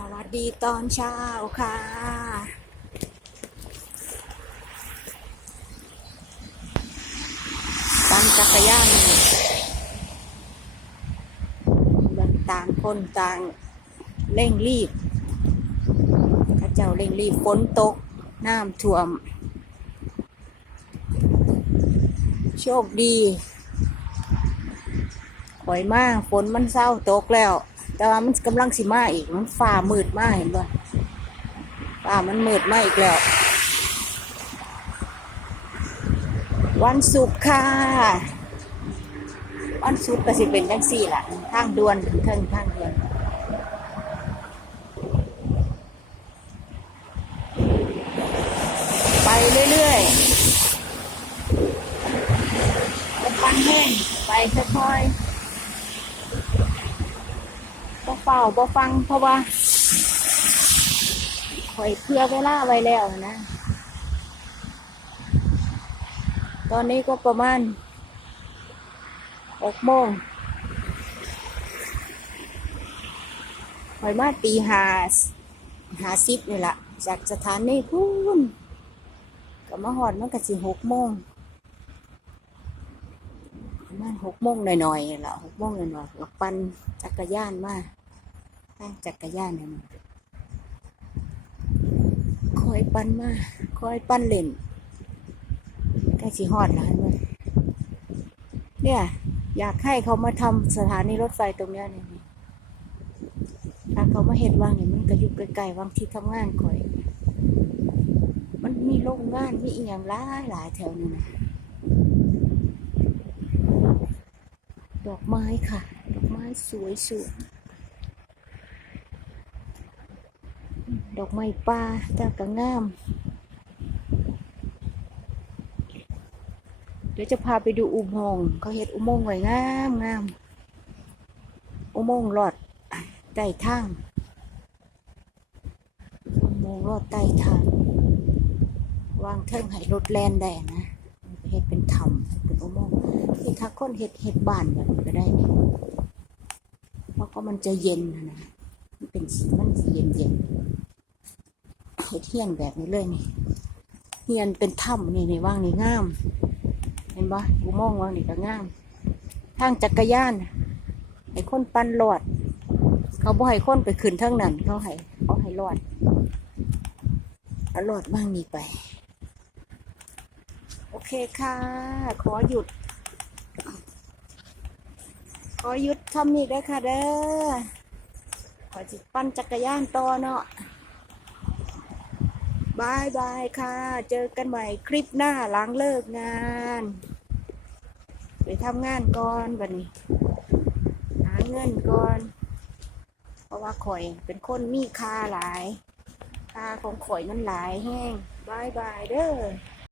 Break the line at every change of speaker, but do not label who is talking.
สวัสดีตอนเช้าค่ะปั่นจักรยานแบบต่างคนต่างเร่งรีบข้าเจ้าเร่งรีบฝนตก น้ำท่วม โชคดีข่อยมากฝนมันเศร้าตกแล้ว แต่ว่ามันกำลังสิมาอีก มันฟ้ามืดมากเห็นป่ะฟ้ามันมืดมากอีกแล้ว วันศุกร์ค่ะ วันศุกร์ก็สิเป็นจังสี่ล่ะทางด่วนถึงเทิงทางด่วนไปเรื่อยๆจะปันแห้งไปค่อยๆ เฝ้าบ่ฟัง เพราะว่าข่อยเพื่อเวลาไว้แล้วนะ ตอนนี้ก็ประมาณหกโมงข่อยมาตีหาหาซิปนี่แหละจากสถานีพูนก็มาหอดมันก็สิหกโมงประมาณหกโมงหน่อยๆนี่ละหกโมงหน่อยๆก็ปั่นจักรยานมา ทางจักรยานเนี่ยมันคอยปั่นมาคอยปั่นเล่นใกล้สิฮอดแล้วเห็นไหมเนี่ย อยากให้เขามาทำสถานีรถไฟตรงเนี้ยเนี่ยถ้าเขามาเห็นว่างเนี่ยมันก็อยู่ไกลๆวางที่ทำงานคอย มันมีโรงงานมีอีกอย่างหลายหลายแถวนี่นะดอกไม้ค่ะ ดอกไม้สวยสวย ดอกไม้ป่าแต่ก็งาม เดี๋ยวจะพาไปดูอุโมงค์เขาเห็ดอุโมงค์ไว้งามงามอุโมงค์หลอดใต้ทางอุโมงค์หลอดใต้ทาง วางเทิงให้รถแลนได้นะเฮ็ดเป็นถ้ำเป็นอุโมงค์ที่ถ้าคนเฮ็ดเฮ็ดบ้านแบบนี้ก็ได้เพราะก็มันจะเย็นนะนะมันเป็นสีมันสีเย็นเย็น ๆเฮ็ดเฮียนแบบนี้เลยนี่เฮียนเป็นถ้ำนี่นี่ว่างนี่งาม เห็นปะอุโมงว่างนี่ก็งาม ทางจักรยานน่ะให้คนปั่นรอด เขาบ่ให้คนไปขึ้นทางนั้น เขาให้เขาให้รอดเอารอดบ้างนี่ไป โอเคค่ะ ขอหยุด ขอหยุดทำนี่ได้อค่ะเด้อขอจิตปั่นจักรยานต่อเนาะ บายบายค่ะ เจอกันใหม่คลิปหน้าหล้างเลิกงานไปทำงานก่อนบัดนี้ หาเงินก่อน เพราะว่าข่อยเป็นคนมีค่าหลาย ค่าของข่อยมันหลายแห้งบายบายเด้อ